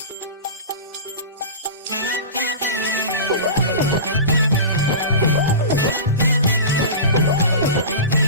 Thank you.